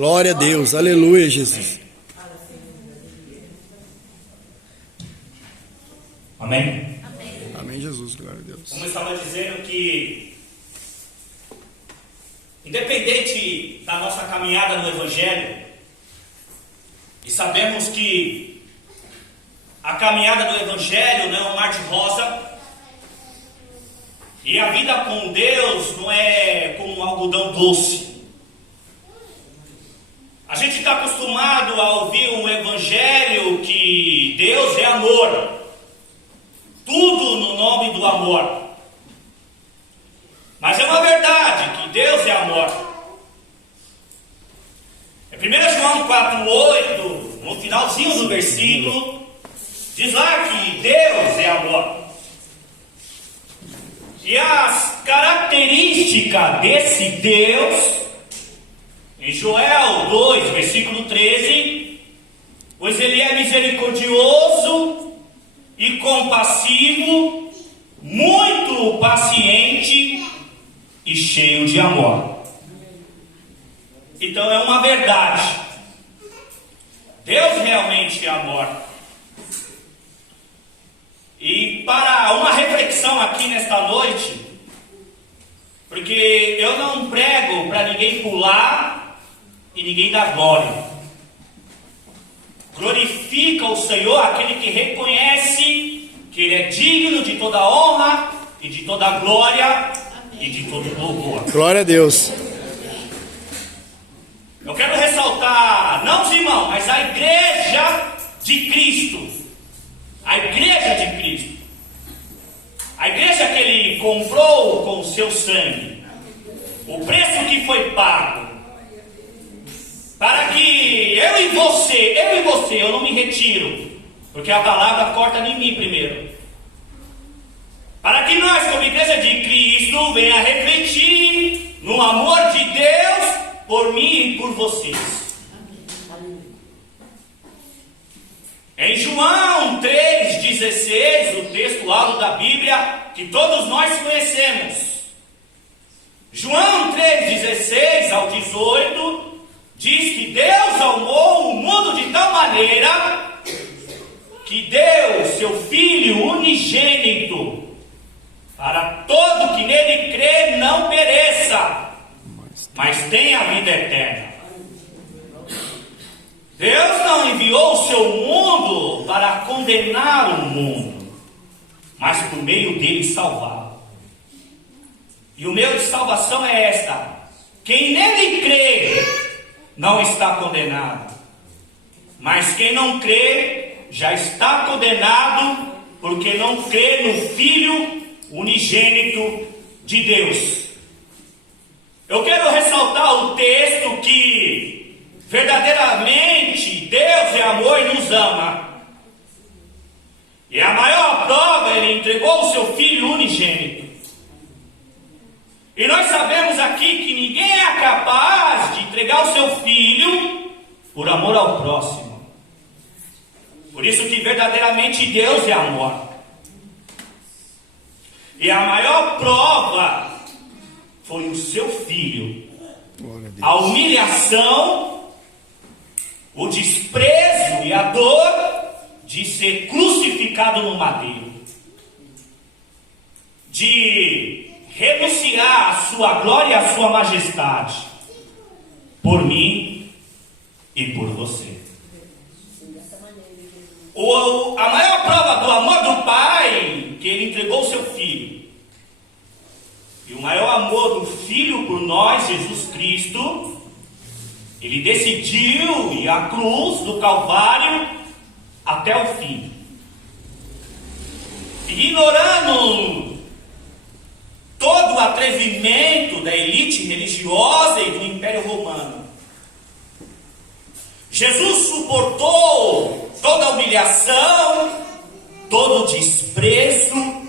Glória a Deus. Aleluia, Jesus. Amém? Amém, Jesus. Glória a Deus. Como eu estava dizendo, que independente da nossa caminhada no Evangelho, e sabemos que a caminhada do Evangelho não é um mar de rosa, e a vida com Deus não é como um algodão doce. A gente está acostumado a ouvir um Evangelho que Deus é amor, tudo no nome do amor. Mas é uma verdade que Deus é amor. É 1 João 4,8, no finalzinho do versículo, diz lá que Deus é amor. E as características desse Deus, em Joel 2, versículo 13, pois ele é misericordioso e compassivo, muito paciente e cheio de amor. Então é uma verdade. Deus realmente é amor. E para uma reflexão aqui nesta noite, porque eu não prego para ninguém pular e ninguém dar glória. Glorifica o Senhor aquele que reconhece que Ele é digno de toda honra e de toda glória e de todo louvor. Glória a Deus. Eu quero ressaltar, não os irmãos, mas a igreja de Cristo. A igreja de Cristo. A igreja que Ele comprou com o seu sangue. O preço que foi pago. Para que eu e você, eu não me retiro. Porque a palavra corta em mim primeiro. Para que nós, como igreja de Cristo, venha refletir no amor de Deus por mim e por vocês. Em João 3,16, o texto alto da Bíblia, que todos nós conhecemos. João 3,16 ao 18, diz que Deus amou o mundo de tal maneira que deu seu Filho unigênito, para todo que nele crê não pereça, mas tenha a vida eterna. Deus não enviou o seu mundo para condenar o mundo, mas por meio dele salvá-lo. E o meio de salvação é esta: quem nele crê não está condenado, mas quem não crê já está condenado, porque não crê no Filho unigênito de Deus. Eu quero ressaltar o texto que verdadeiramente Deus é amor e nos ama. E a maior prova, Ele entregou o seu Filho unigênito. E nós sabemos aqui que ninguém é capaz de entregar o seu Filho por amor ao próximo. Por isso que verdadeiramente Deus é amor. E a maior prova foi o seu Filho. A humilhação, o desprezo e a dor de ser crucificado no madeiro, de renunciar a sua glória e a sua majestade por mim e por você. A maior prova do amor do Pai, que Ele entregou o seu Filho, e o maior amor do Filho por nós, Jesus Cristo, Ele decidiu ir à cruz do Calvário até o fim, ignorando todo o atrevimento da elite religiosa e do Império Romano. Jesus suportou toda a humilhação, todo o desprezo,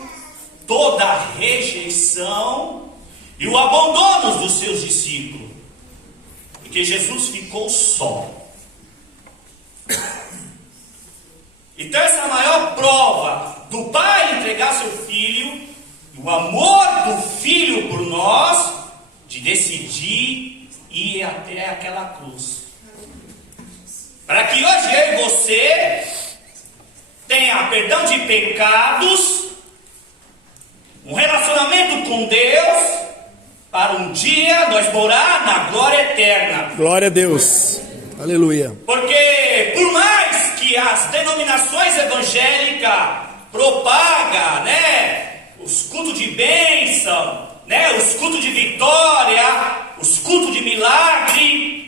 toda a rejeição e o abandono dos seus discípulos, porque Jesus ficou só. Então essa é a maior prova do Pai entregar seu Filho, e o amor do Filho por nós, de decidir ir até aquela cruz. para que hoje eu e você tenha perdão de pecados, um relacionamento com Deus, para um dia nós morar na glória eterna. Glória a Deus. Aleluia. Porque por mais que as denominações evangélicas propagam, os cultos de bênção, os cultos de vitória, os cultos de milagre,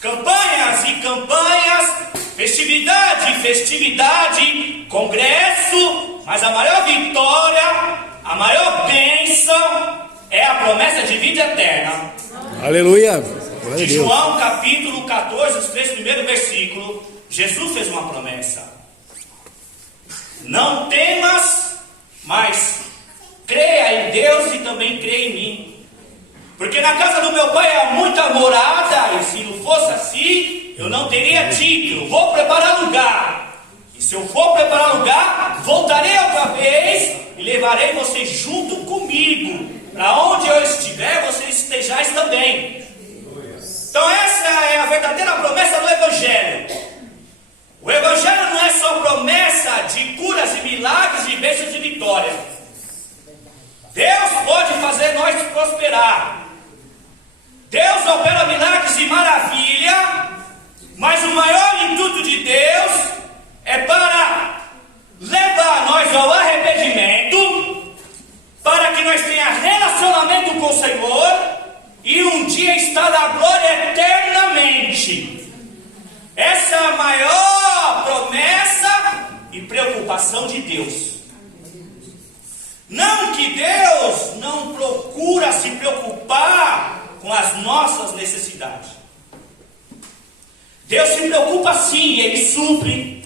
campanhas e campanhas, festividade e festividade, congresso, mas a maior vitória, a maior bênção é a promessa de vida eterna. Aleluia. Glória a De Deus. João capítulo 14, os 3 primeiros versículos, Jesus fez uma promessa: não temas, mas creia em Deus e também creia em mim. Porque na casa do meu pai há muita morada, e se não fosse assim, eu não teria dito, eu vou preparar lugar. E se eu for preparar lugar, voltarei outra vez e levarei vocês junto comigo. Para onde eu estiver, vocês estejais também. Então essa é a verdadeira promessa do Evangelho. O Evangelho não é só promessa de curas e milagres, de bênçãos e vitórias. Deus pode fazer nós prosperar. Deus opera milagres e maravilha, mas o maior intuito de Deus é para levar nós ao arrependimento, para que nós tenhamos relacionamento com o Senhor e um dia estar na glória eternamente. Essa é a maior promessa e preocupação de Deus. Não que Deus não procura se preocupar com as nossas necessidades. Deus se preocupa sim, Ele supre.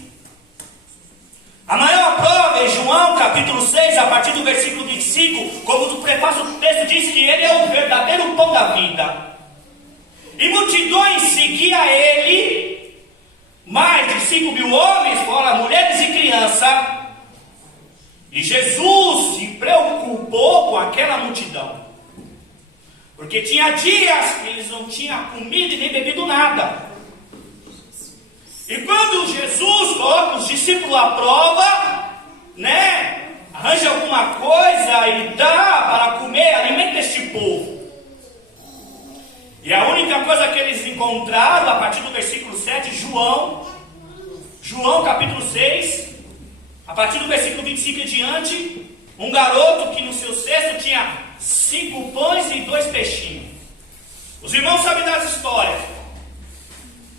A maior prova é João capítulo 6, a partir do versículo 25, como do prefácio do texto diz que Ele é o verdadeiro pão da vida. E multidões seguiam Ele, mais de 5.000 homens, fora mulheres e crianças. E Jesus se preocupou com aquela multidão, porque tinha dias que eles não tinham comido e nem bebido nada. E quando Jesus coloca os discípulos à prova, arranja alguma coisa e dá para comer, alimenta este povo. E a única coisa que eles encontraram, a partir do versículo 7, João capítulo 6, a partir do versículo 25 em diante, um garoto que no seu cesto tinha 5 pães e 2 peixinhos. Os irmãos sabem das histórias.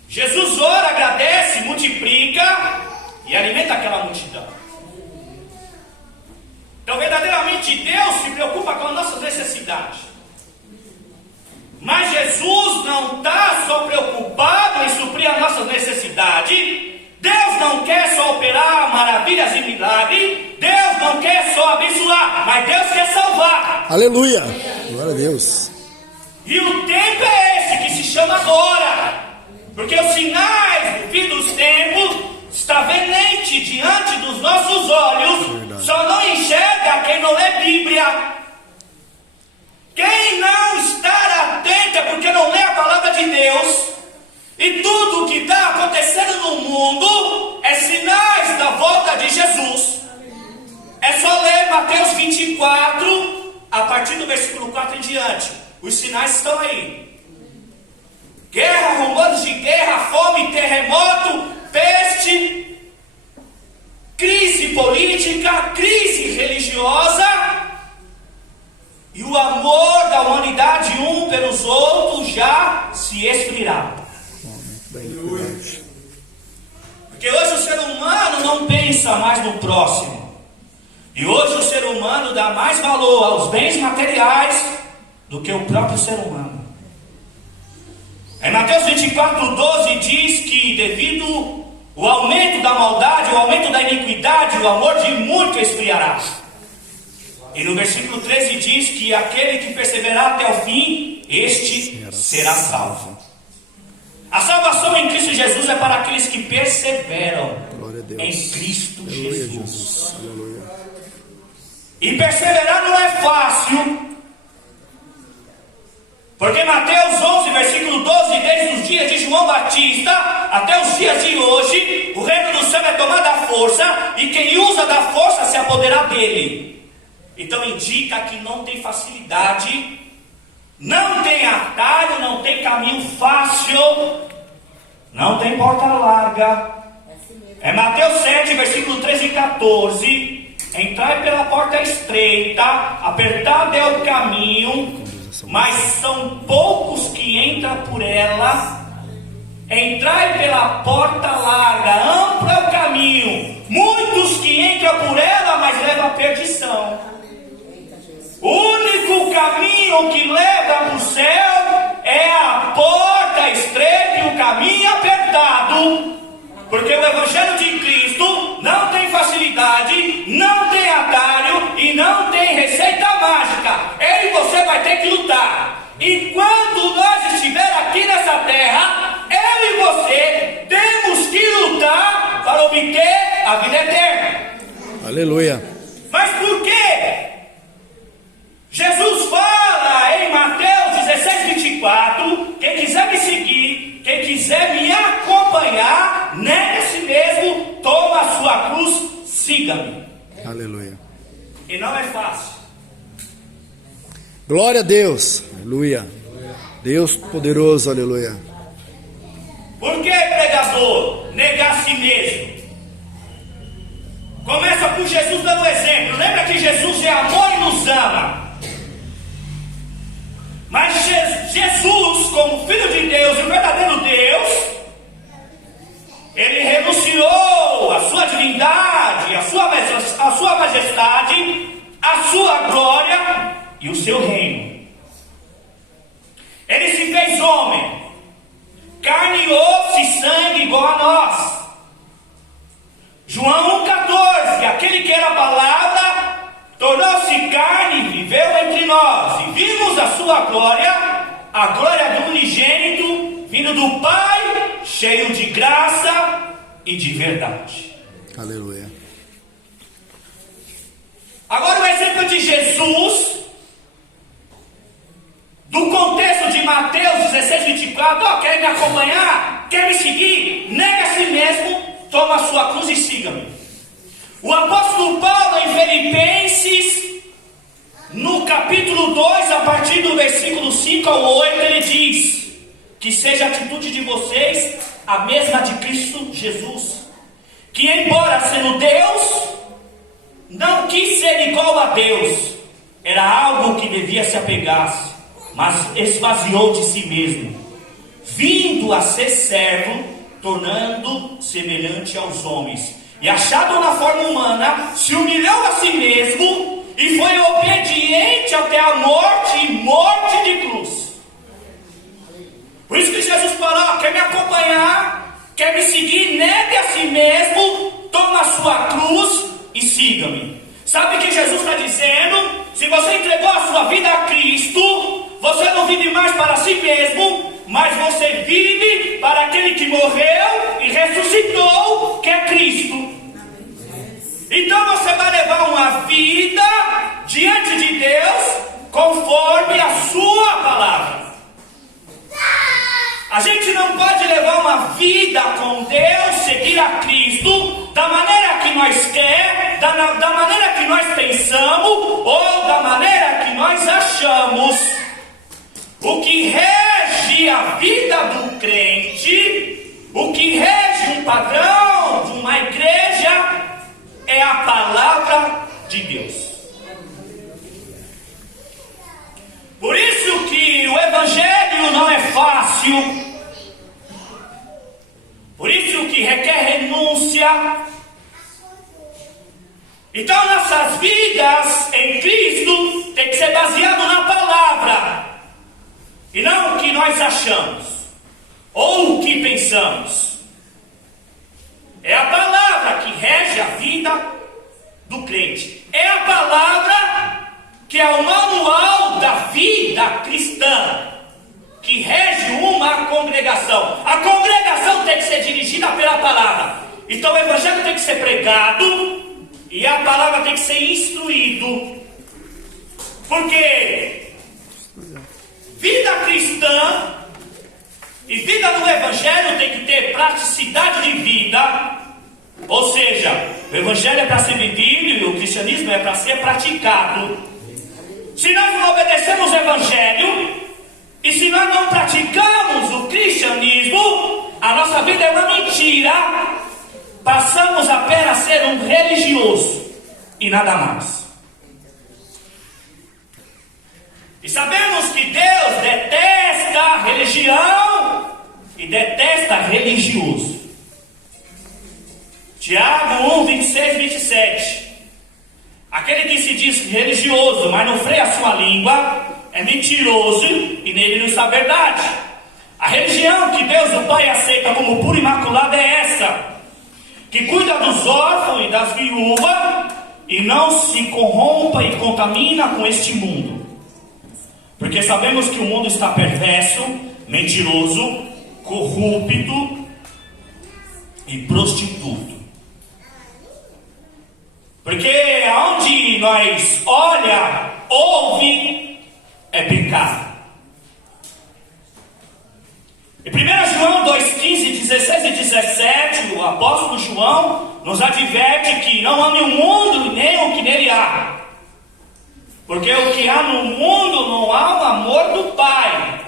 Jesus ora, agradece, multiplica e alimenta aquela multidão. Então verdadeiramente Deus se preocupa com as nossas necessidades. Mas Jesus não está só preocupado em suprir as nossas necessidades. Deus não quer só operar maravilhas e milagres. Deus não quer só abençoar, mas Deus quer salvar. Aleluia. Glória a Deus. E o tempo é esse que se chama agora. Porque os sinais do fim dos tempos está venente diante dos nossos olhos. Verdade. Só não enxerga quem não lê Bíblia. Quem não estar atento é porque não lê a palavra de Deus. E tudo o que está acontecendo no mundo é sinais da volta de Jesus. É só ler Mateus 24, a partir do versículo 4 em diante. Os sinais estão aí. Guerra, rumores de guerra, fome, terremoto, peste, crise política, crise religiosa. E o amor da humanidade um pelos outros já se esfriará. Porque hoje o ser humano não pensa mais no próximo. E hoje o ser humano dá mais valor aos bens materiais do que o próprio ser humano. Em Mateus 24:12 diz que devido ao aumento da maldade, o aumento da iniquidade, o amor de muito esfriará. E no versículo 13 diz que aquele que perseverar até o fim, este será salvo. A salvação em Cristo Jesus é para aqueles que perseveram em Cristo Jesus. Aleluia. E perseverar não é fácil. Porque Mateus 11, versículo 12, desde os dias de João Batista até os dias de hoje, o reino do céu é tomado à força, e quem usa da força se apoderar dele. Então indica que não tem facilidade, não tem atalho, não tem caminho fácil, não tem porta larga. É Mateus 7, versículo 13 e 14. Entrai pela porta estreita, apertado é o caminho, mas são poucos que entram por ela. Entrai pela porta larga, amplo é o caminho, muitos que entram por ela, mas levam à perdição. O único caminho que leva para o céu é a porta estreita e o caminho apertado. Porque o Evangelho de Cristo não tem facilidade, não tem atalho e não tem receita mágica. Eu e você vai ter que lutar. Enquanto nós estiver aqui nessa terra, eu e você temos que lutar para obter a vida eterna. Aleluia. Mas por quê? Jesus fala em Mateus 16, 24, quem quiser me seguir, quem quiser me acompanhar, negue a si mesmo, toma a sua cruz, siga-me. Aleluia. E não é fácil. Glória a Deus. Aleluia. Deus poderoso, aleluia. Por que, pregador, negar a si mesmo? Começa por Jesus dando exemplo. Lembra que Jesus é amor e nos ama. Mas Jesus, como Filho de Deus e o verdadeiro Deus, ele renunciou à sua divindade, à sua majestade, à sua glória e o seu reino. Ele se fez homem, carne e osso e sangue igual a nós. João 1,14, aquele que era a palavra tornou-se carne e viveu entre nós, e vimos a sua glória, a glória do unigênito, vindo do Pai, cheio de graça e de verdade. Aleluia. Agora o exemplo de Jesus, do contexto de Mateus 16, 24, quer me acompanhar? Quer me seguir? Nega a si mesmo, toma a sua cruz e siga-me. O apóstolo Paulo em Filipenses, no capítulo 2, a partir do versículo 5 ao 8, ele diz que seja a atitude de vocês a mesma de Cristo Jesus, que embora sendo Deus, não quis ser igual a Deus, era algo que devia se apegar-se, mas esvaziou de si mesmo, vindo a ser servo, tornando semelhante aos homens. E achado na forma humana, se humilhou a si mesmo e foi obediente até a morte e morte de cruz. Por isso que Jesus falou, quer me acompanhar, quer me seguir, negue a si mesmo, toma a sua cruz e siga-me. Sabe o que Jesus está dizendo? Se você entregou a sua vida a Cristo, você não vive mais para si mesmo, mas você vive para aquele que morreu e ressuscitou, que é Cristo. Então você vai levar uma vida diante de Deus conforme a sua palavra. A gente não pode levar uma vida com Deus, seguir a Cristo da maneira que nós quer, da maneira que nós pensamos ou da maneira que nós achamos. O que rege a vida do crente, o que rege um padrão de uma igreja, é a palavra de Deus. Por isso que o Evangelho não é fácil. Por isso que requer renúncia. Então nossas vidas em Cristo tem que ser baseado na palavra. E não o que nós achamos, ou o que pensamos. É a palavra que rege a vida do crente. É a palavra que é o manual da vida cristã, que rege uma congregação. A congregação tem que ser dirigida pela palavra. Então o Evangelho tem que ser pregado e a palavra tem que ser instruído. Porque vida cristã e vida no Evangelho tem que ter praticidade de vida. Ou seja, o Evangelho é para ser vivido e o cristianismo é para ser praticado. Se nós não obedecemos o Evangelho e se nós não praticamos o cristianismo, a nossa vida é uma mentira. Passamos apenas a ser um religioso e nada mais. E sabemos que Deus detesta a religião e detesta religioso. Tiago 1, 26 e 27. Aquele que se diz religioso, mas não freia a sua língua, é mentiroso e nele não está a verdade. A religião que Deus o Pai aceita como pura e imaculada é essa, que cuida dos órfãos e das viúvas e não se corrompa e contamina com este mundo. Porque sabemos que o mundo está perverso, mentiroso, corrupto e prostituto. Porque aonde nós olha, ouve, é pecado. Em 1 João 2,15, 16 e 17, o apóstolo João nos adverte que não ame o mundo nem o que nele há. Porque o que há no mundo não há o amor do Pai.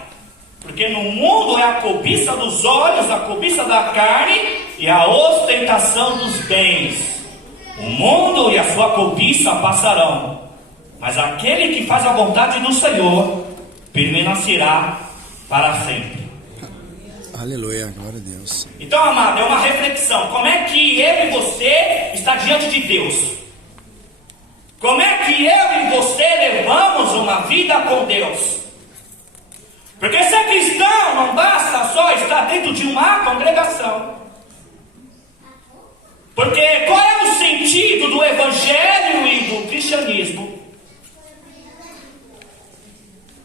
Porque no mundo é a cobiça dos olhos, a cobiça da carne e a ostentação dos bens. O mundo e a sua cobiça passarão, mas aquele que faz a vontade do Senhor permanecerá para sempre. Aleluia, glória a Deus. Então, amado, é uma reflexão. Como é que eu e você está diante de Deus? Como é que eu e você levamos uma vida com Deus? Porque ser cristão não basta só estar dentro de uma congregação. Porque qual é o sentido do Evangelho e do cristianismo?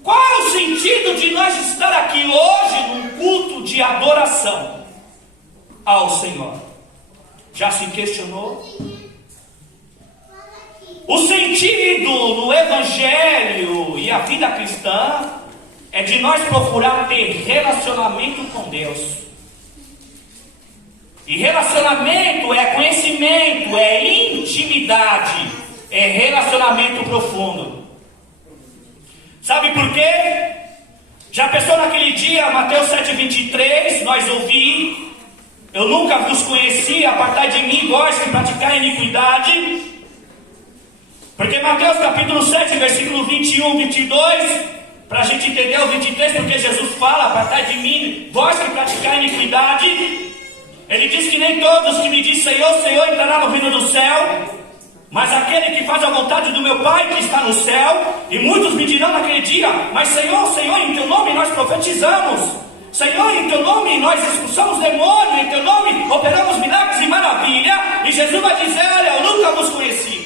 Qual é o sentido de nós estar aqui hoje num culto de adoração ao Senhor? Já se questionou? O sentido do Evangelho e a vida cristã é de nós procurar ter relacionamento com Deus. E relacionamento é conhecimento, é intimidade, é relacionamento profundo. Sabe por quê? Já pensou naquele dia, Mateus 7,23, nós ouvimos: eu nunca vos conheci, apartai de mim, vós que praticai iniquidade. Porque Mateus capítulo 7, versículo 21, 22, para a gente entender o 23, porque Jesus fala: apartai de mim, vós que praticai iniquidade. Ele diz que nem todos que me dizem Senhor, Senhor entrará no reino do céu, mas aquele que faz a vontade do meu Pai que está no céu. E muitos me dirão naquele dia: mas Senhor, Senhor, em teu nome nós profetizamos, Senhor, em teu nome nós expulsamos demônios, em teu nome operamos milagres e maravilha. E Jesus vai dizer: olha, eu nunca vos conheci.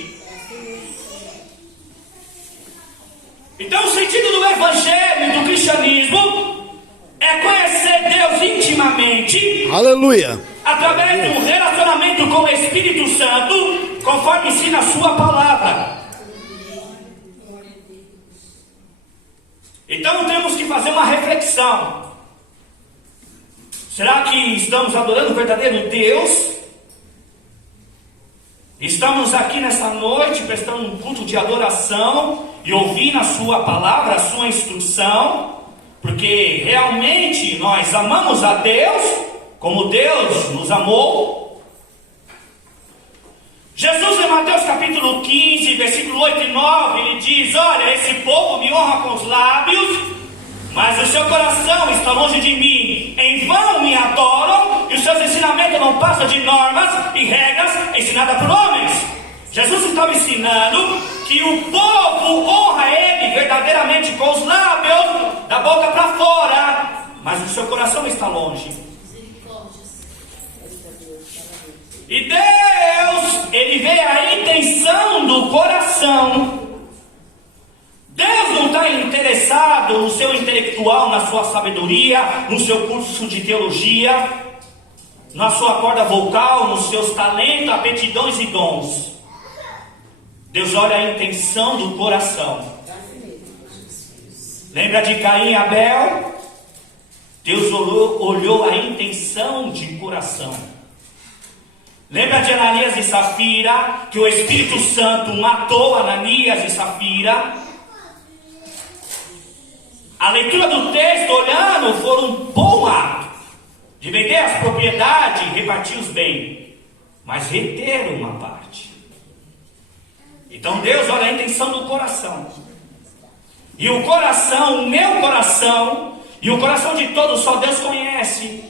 Então o sentido do Evangelho e do cristianismo é conhecer Deus intimamente. Aleluia. Através de um relacionamento com o Espírito Santo, conforme ensina a sua palavra. Então temos que fazer uma reflexão. Será que estamos adorando o verdadeiro Deus? Estamos aqui nessa noite prestando um culto de adoração e ouvindo a sua palavra, a sua instrução, porque realmente nós amamos a Deus como Deus nos amou. Jesus em Mateus capítulo 15, versículo 8 e 9, ele diz: olha, esse povo me honra com os lábios, mas o seu coração está longe de mim. Em vão me adoram, e os seus ensinamentos não passam de normas e regras ensinadas por homens. Jesus estava ensinando que o povo honra ele verdadeiramente com os lábios, da boca para fora, mas o seu coração está longe. E Deus, ele vê a intenção do coração. Deus não está interessado no seu intelectual, na sua sabedoria, no seu curso de teologia, na sua corda vocal, nos seus talentos, aptidões e dons. Deus olha a intenção do coração. Lembra de Caim e Abel? Deus olhou a intenção de coração. Lembra de Ananias e Safira, que o Espírito Santo matou Ananias e Safira? A leitura do texto, olhando, foi um bom ato de vender as propriedades e repartir os bens, mas reter uma parte. Então Deus olha a intenção do coração. E o coração, o meu coração, e o coração de todos, só Deus conhece.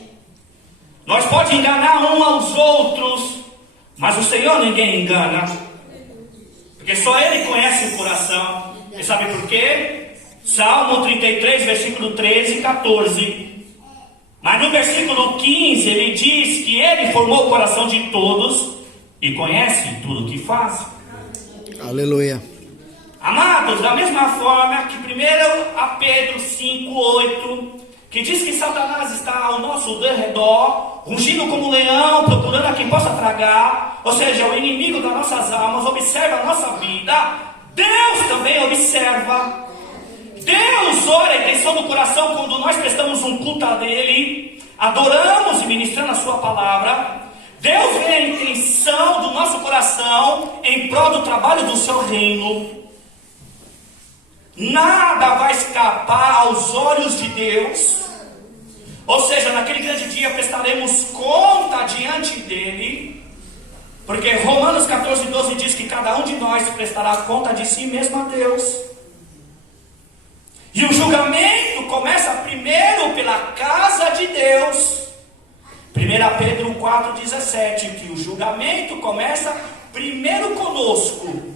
Nós podemos enganar uns aos outros, mas o Senhor ninguém engana. Porque só Ele conhece o coração. E sabe por quê? Salmo 33, versículo 13 e 14. Mas no versículo 15, ele diz que Ele formou o coração de todos e conhece tudo o que faz. Aleluia. Amados, da mesma forma que 1 Pedro 5, 8, que diz que Satanás está ao nosso redor, rugindo como leão, procurando a quem possa tragar, ou seja, o inimigo das nossas almas, observa a nossa vida. Deus também observa. Deus olha a intenção do coração quando nós prestamos um culto a Ele, adoramos e ministrando a Sua palavra. Deus vê a intenção do nosso coração em prol do trabalho do Seu reino. Nada vai escapar aos olhos de Deus. Ou seja, naquele grande dia prestaremos conta diante dEle. Porque Romanos 14, 12 diz que cada um de nós prestará conta de si mesmo a Deus. E o julgamento começa primeiro pela casa de Deus. 1 Pedro 4,17, que o julgamento começa primeiro conosco.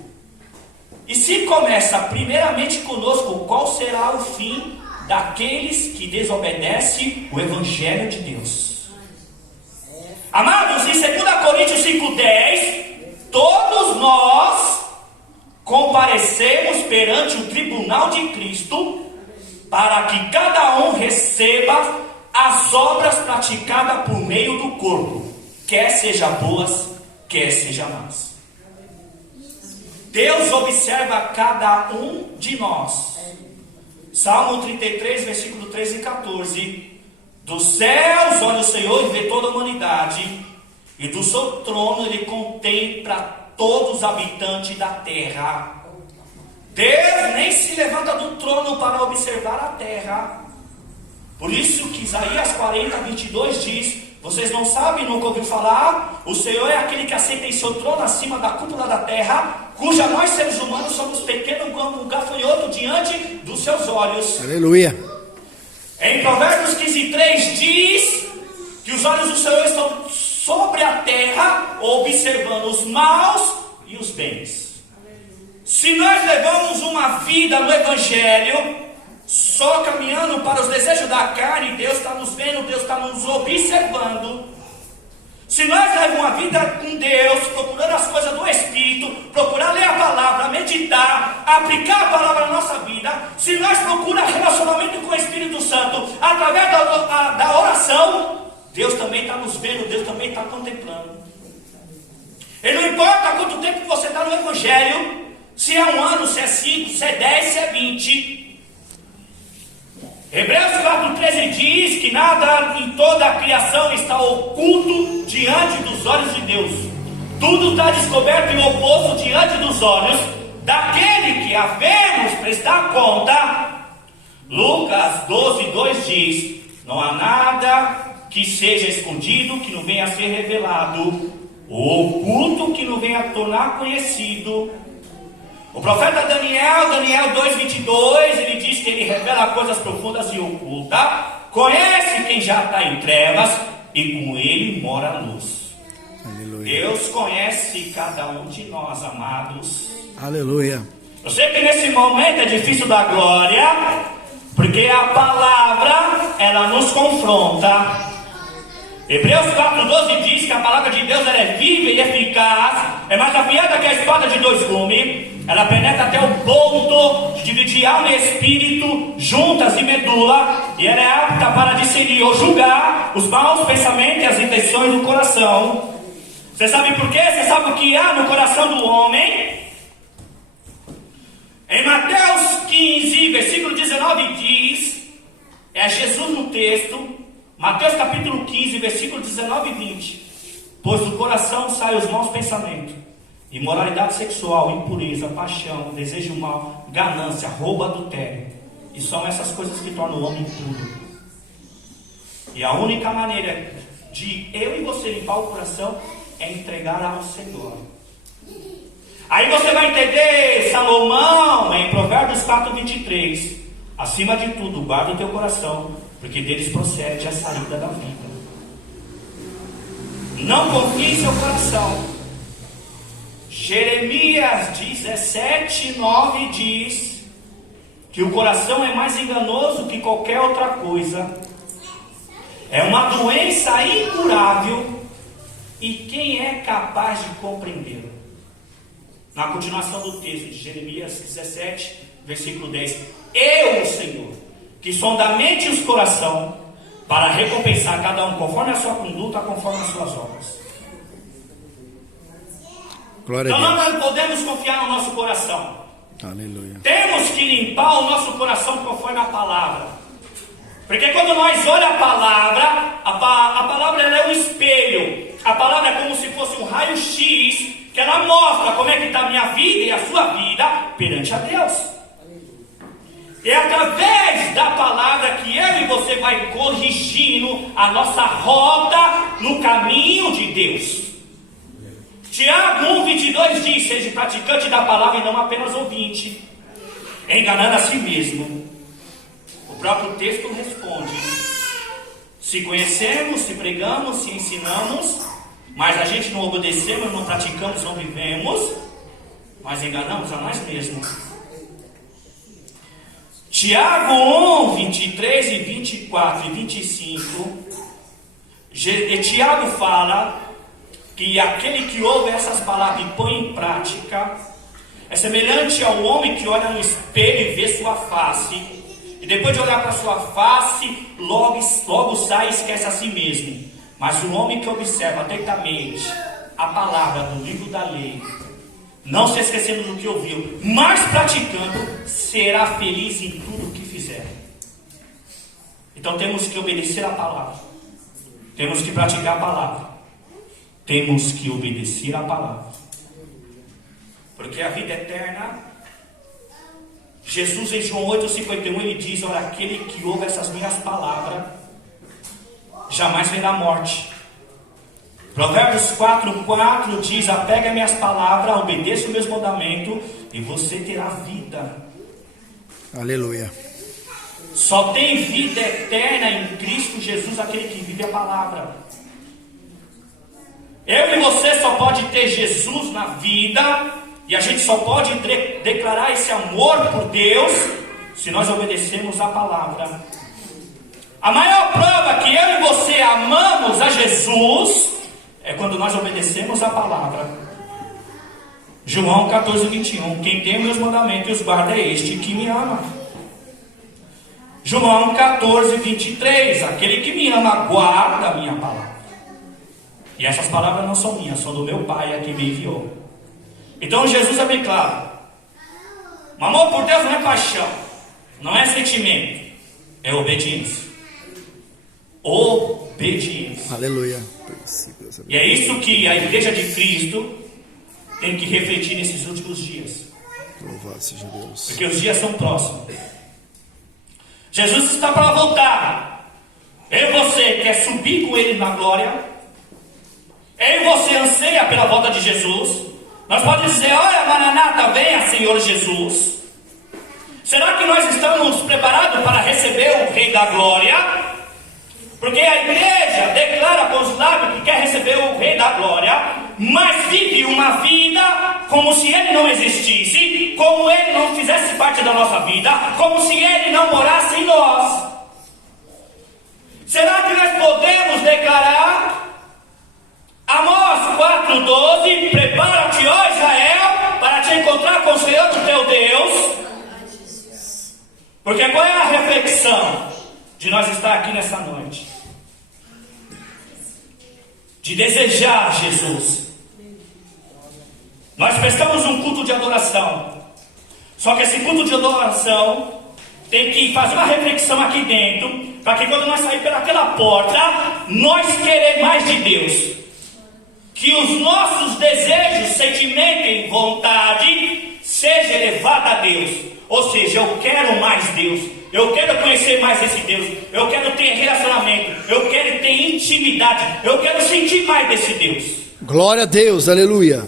E se começa primeiramente conosco, qual será o fim daqueles que desobedecem o Evangelho de Deus? Amados, em 2 Coríntios 5,10, todos nós comparecemos perante o tribunal de Cristo, para que cada um receba as obras praticadas por meio do corpo, quer sejam boas, quer sejam más. Deus observa cada um de nós. Salmo 33, versículo 13 e 14. Dos céus olha o Senhor e vê toda a humanidade, e do seu trono Ele contempla todos os habitantes da terra. Deus nem se levanta do trono para observar a terra. Por isso que Isaías 40, 22 diz: vocês não sabem, nunca ouviram falar? O Senhor é aquele que assenta em seu trono acima da cúpula da terra, cuja nós seres humanos somos pequenos como um gafanhoto diante dos seus olhos. Aleluia. Em Provérbios 15, 3 diz que os olhos do Senhor estão sobre a terra, observando os maus e os bens. Se nós levamos uma vida no Evangelho, só caminhando para os desejos da carne, Deus está nos vendo, Deus está nos observando. Se nós levamos uma vida com Deus, procurando as coisas do Espírito, procurar ler a palavra, meditar, aplicar a palavra na nossa vida, se nós procuramos relacionamento com o Espírito Santo através da oração, Deus também está nos vendo, Deus também está contemplando. E não importa quanto tempo você está no Evangelho, se é 1 ano, se é 5, se é 10, se é 20. Hebreus 4,13 diz que nada em toda a criação está oculto diante dos olhos de Deus. Tudo está descoberto e oposto diante dos olhos daquele que havemos prestar conta. Lucas 12,2 diz: não há nada que seja escondido que não venha a ser revelado, ou oculto que não venha a tornar conhecido. O profeta Daniel 2,22, ele diz que ele revela coisas profundas e ocultas, conhece quem já está em trevas e com ele mora a luz. Aleluia. Deus conhece cada um de nós, amados. Aleluia. Eu sei que nesse momento é difícil dar glória, porque a palavra, ela nos confronta. Hebreus 4,12 diz que a palavra de Deus ela é viva e eficaz, é mais afiada que a espada de 2 gumes. Ela penetra até o ponto de dividir alma e espírito, juntas e medula, e ela é apta para discernir ou julgar os maus pensamentos e as intenções do coração. Você sabe por quê? Você sabe o que há no coração do homem? Em Mateus 15, versículo 19 diz, é Jesus no texto, Mateus capítulo 15, versículo 19 e 20. Pois do coração saem os maus pensamentos, imoralidade sexual, impureza, paixão, desejo mal, ganância, roubo, adultério. E são essas coisas que tornam o homem impuro. E a única maneira de eu e você limpar o coração é entregar ao Senhor. Aí você vai entender Salomão em Provérbios 4, 23. Acima de tudo, guarda o teu coração, porque deles procede a saída da vida. Não confie em seu coração. Jeremias 17, 9 diz que o coração é mais enganoso que qualquer outra coisa. É uma doença incurável. E quem é capaz de compreendê-la? Na continuação do texto de Jeremias 17, versículo 10. Eu, o Senhor, que sonda a mente e os coração, para recompensar cada um conforme a sua conduta, conforme as suas obras. Glória Então a Deus. nós podemos confiar no nosso coração. Aleluia. Temos que limpar o nosso coração conforme a palavra. Porque quando nós olhamos a palavra, a palavra ela é um espelho. A palavra é como se fosse um raio-x, que ela mostra como é que está a minha vida e a sua vida perante a Deus. É através da palavra que eu e você vai corrigindo a nossa rota no caminho de Deus. Tiago 1,22 diz: seja praticante da palavra e não apenas ouvinte, enganando a si mesmo. O próprio texto responde: se conhecemos, se pregamos, se ensinamos, mas a gente não obedecemos, não praticamos, não vivemos, mas enganamos a nós mesmos. Tiago 1, 23 e 24 e 25, Tiago fala que aquele que ouve essas palavras e põe em prática é semelhante ao homem que olha no espelho e vê sua face, e depois de olhar para sua face, logo sai e esquece a si mesmo. Mas o homem que observa atentamente a palavra do livro da lei, não se esquecendo do que ouviu, mas praticando, será feliz em tudo o que fizer. Então temos que obedecer a palavra, temos que praticar a palavra, temos que obedecer a palavra, porque a vida eterna, Jesus em João 8,51 ele diz: olha, aquele que ouve essas minhas palavras jamais verá morte. Provérbios 4,4 diz: apega minhas palavras, obedeça os meus mandamentos, e você terá vida. Aleluia. Só tem vida eterna em Cristo Jesus aquele que vive a palavra. Eu e você só pode ter Jesus na vida, e a gente só pode declarar esse amor por Deus se nós obedecermos a palavra. A maior prova que eu e você amamos a Jesus é quando nós obedecemos a palavra. João 14, 21. Quem tem meus mandamentos e os guarda é este que me ama. João 14, 23. Aquele que me ama guarda a minha palavra. E essas palavras não são minhas, são do meu Pai, a que me enviou. Então Jesus é bem claro. O amor por Deus não é paixão, não é sentimento, é obediência. Obediência. Aleluia. E é isso que a igreja de Cristo tem que refletir nesses últimos dias. Louvado seja Deus. Porque os dias são próximos. Jesus está para voltar. Eu e você quer subir com Ele na glória? Eu e você anseia pela volta de Jesus? Nós podemos dizer: olha, Maranata, venha, Senhor Jesus. Será que nós estamos preparados para receber o Rei da Glória? Porque a igreja declara com os lábios que quer receber o Rei da Glória, mas vive uma vida como se Ele não existisse, como Ele não fizesse parte da nossa vida, como se Ele não morasse em nós. Será que nós podemos declarar Amós 4,12: prepara-te, ó Israel, para te encontrar com o Senhor do teu Deus? Porque qual é a reflexão de nós estar aqui nessa noite? De desejar Jesus. Nós prestamos um culto de adoração. Só que esse culto de adoração tem que fazer uma reflexão aqui dentro, para que quando nós sairmos pelaquela porta, nós queremos mais de Deus. Que os nossos desejos, sentimentos e vontade seja elevado a Deus. Ou seja, eu quero mais Deus. Eu quero conhecer mais esse Deus. Eu quero ter relacionamento. Eu quero ter intimidade. Eu quero sentir mais desse Deus. Glória a Deus, aleluia.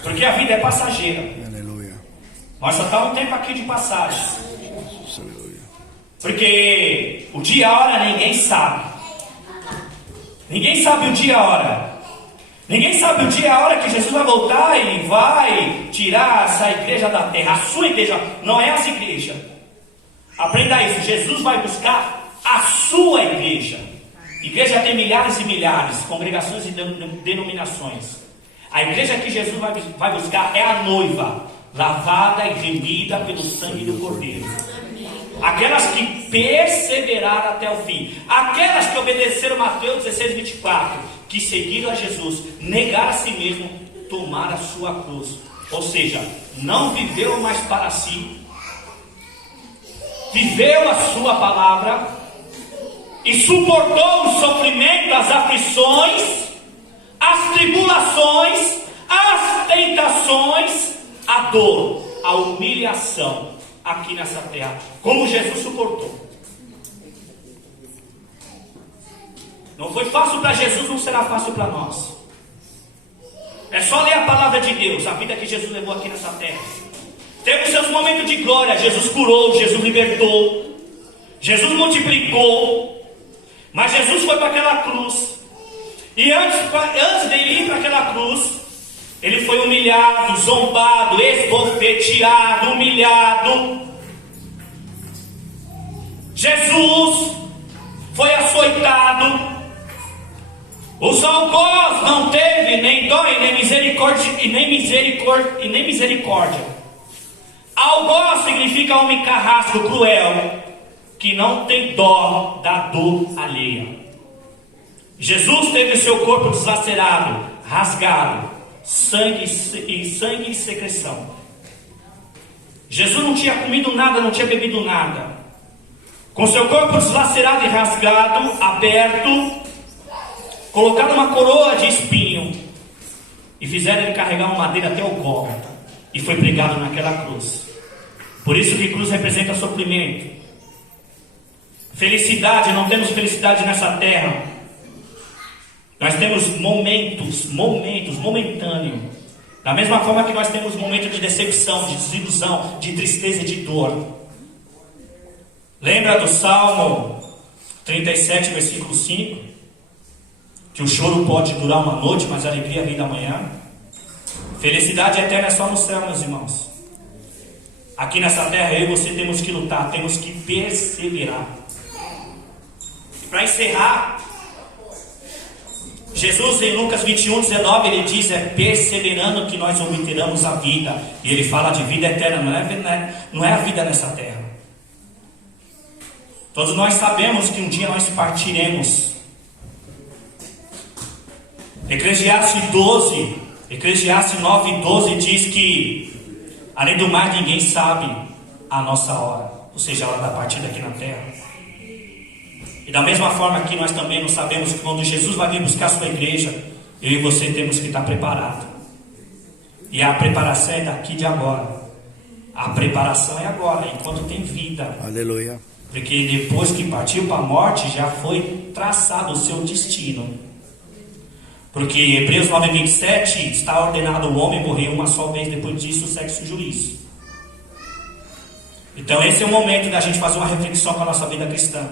Porque a vida é passageira. Aleluia. Nós só estamos um tempo aqui de passagem. Aleluia. Porque o dia e a hora ninguém sabe. Ninguém sabe o dia e a hora. Ninguém sabe o dia e a hora que Jesus vai voltar e vai tirar essa igreja da terra. A sua igreja, não é essa igreja. Aprenda isso, Jesus vai buscar a sua igreja. Igreja tem milhares e milhares, congregações e denominações. A igreja que Jesus vai buscar é a noiva, lavada e remida pelo sangue do Cordeiro. Aquelas que perseveraram até o fim. Aquelas que obedeceram Mateus 16, 24. Que seguiram a Jesus, negaram a si mesmo, tomaram a sua cruz. Ou seja, não viveu mais para si. Viveu a sua palavra. E suportou o sofrimento, as aflições, as tribulações, as tentações, a dor, a humilhação aqui nessa terra, como Jesus suportou. Não foi fácil para Jesus, não será fácil para nós. É só ler a palavra de Deus, a vida que Jesus levou aqui nessa terra. Teve seus momentos de glória, Jesus curou, Jesus libertou, Jesus multiplicou. Mas Jesus foi para aquela cruz. E antes de ir para aquela cruz, ele foi humilhado, zombado, esbofeteado, humilhado. Jesus foi açoitado. Os algoz não teve nem dó e nem misericórdia. Algoz significa homem carrasco, cruel, que não tem dó da dor alheia. Jesus teve seu corpo deslacerado, rasgado, sangue e secreção. Jesus não tinha comido nada, não tinha bebido nada. Com seu corpo deslacerado e rasgado, aberto, colocaram uma coroa de espinho e fizeram ele carregar uma madeira até o Gólgota e foi pregado naquela cruz. Por isso que cruz representa sofrimento. Felicidade, não temos felicidade nessa terra. Nós temos momentos momentâneos. Da mesma forma que nós temos momentos de decepção, de desilusão, de tristeza e de dor. Lembra do Salmo 37, versículo 5? Que o choro pode durar uma noite, mas a alegria vem da manhã. Felicidade eterna é só no céu, meus irmãos. Aqui nessa terra, eu e você temos que lutar, temos que perseverar. E para encerrar, Jesus em Lucas 21, 19, ele diz, é perseverando que nós obteremos a vida. E ele fala de vida eterna, não é a vida nessa terra. Todos nós sabemos que um dia nós partiremos. Eclesiastes 9:12 diz que, além do mais, ninguém sabe a nossa hora, ou seja, a hora da partida aqui na terra. E da mesma forma que nós também não sabemos que quando Jesus vai vir buscar a sua igreja, eu e você temos que estar preparados. E a preparação é daqui de agora. A preparação é agora, enquanto tem vida. Aleluia. Porque depois que partiu para a morte, já foi traçado o seu destino. Porque Hebreus 9:27 está ordenado o homem morrer uma só vez, depois disso segue-se o juízo. Então esse é o momento da gente fazer uma reflexão com a nossa vida cristã.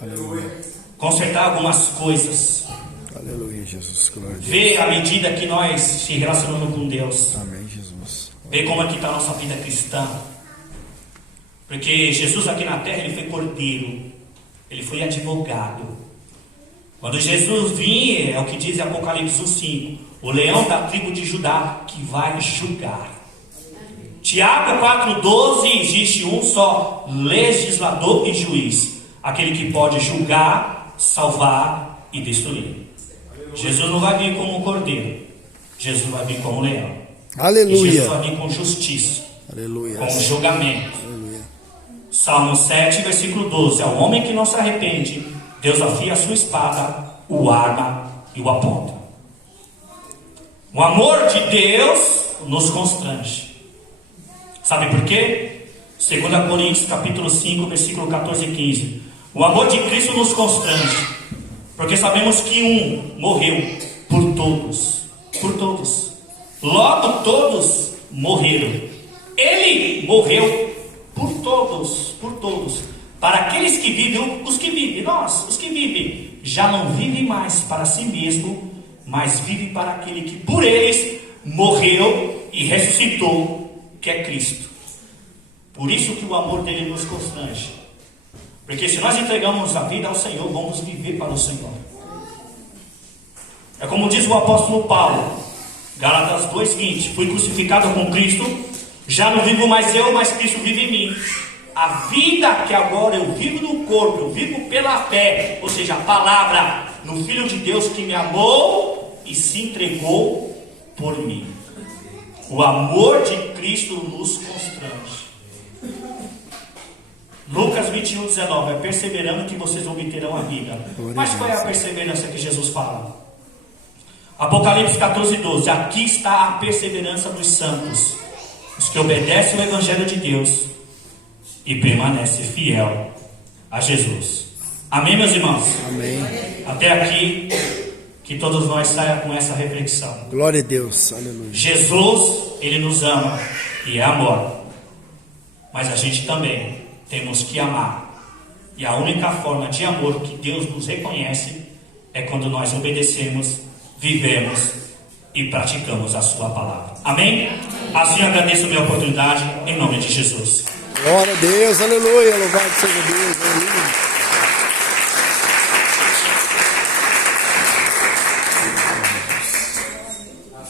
Aleluia. Consertar algumas coisas. Aleluia, Jesus. Glória a Deus. Ver a medida que nós se relacionamos com Deus. Amém, Jesus. Ver como é que está a nossa vida cristã. Porque Jesus aqui na terra, ele foi cordeiro. Ele foi advogado. Quando Jesus vir, é o que diz em Apocalipse 1:5, o leão da tribo de Judá que vai julgar. Tiago 4:12, existe um só legislador e juiz, aquele que pode julgar, salvar e destruir. Jesus não vai vir como um cordeiro, Jesus vai vir como um leão. Aleluia. E Jesus vai vir com justiça. Aleluia. com julgamento. Aleluia. Salmo 7, versículo 12. Ao homem que não se arrepende, Deus afia a sua espada, o arma e o aponta. O amor de Deus nos constrange. Sabe por quê? 2 Coríntios capítulo 5, versículo 14 e 15. O amor de Cristo nos constrange, porque sabemos que um morreu por todos. Por todos. Logo todos morreram. Ele morreu por todos. Por todos. Para aqueles que vivem, os que vivem, nós, os que vivem, já não vivem mais para si mesmo, mas vivem para aquele que por eles morreu e ressuscitou, que é Cristo. Por isso que o amor dele nos constrange. Porque se nós entregamos a vida ao Senhor, vamos viver para o Senhor. É como diz o apóstolo Paulo, Gálatas 2:20: fui crucificado com Cristo, já não vivo mais eu, mas Cristo vive em mim. A vida que agora eu vivo no corpo, eu vivo pela fé, ou seja, a palavra, no Filho de Deus que me amou e se entregou por mim. O amor de Cristo nos constrange. Lucas 21:19: é perseverando que vocês obterão a vida. Mas qual é a perseverança que Jesus fala? Apocalipse 14:12: aqui está a perseverança dos santos, os que obedecem o Evangelho de Deus e permanecem fiel a Jesus. Amém, meus irmãos? Amém. Até aqui, que todos nós saiam com essa reflexão. Glória a Deus. Aleluia. Jesus, Ele nos ama e é amor. Mas a gente também temos que amar. E a única forma de amor que Deus nos reconhece é quando nós obedecemos, vivemos e praticamos a sua palavra. Amém? Assim eu agradeço a minha oportunidade, em nome de Jesus. Glória a Deus. Aleluia. Louvado seja Deus. Aleluia.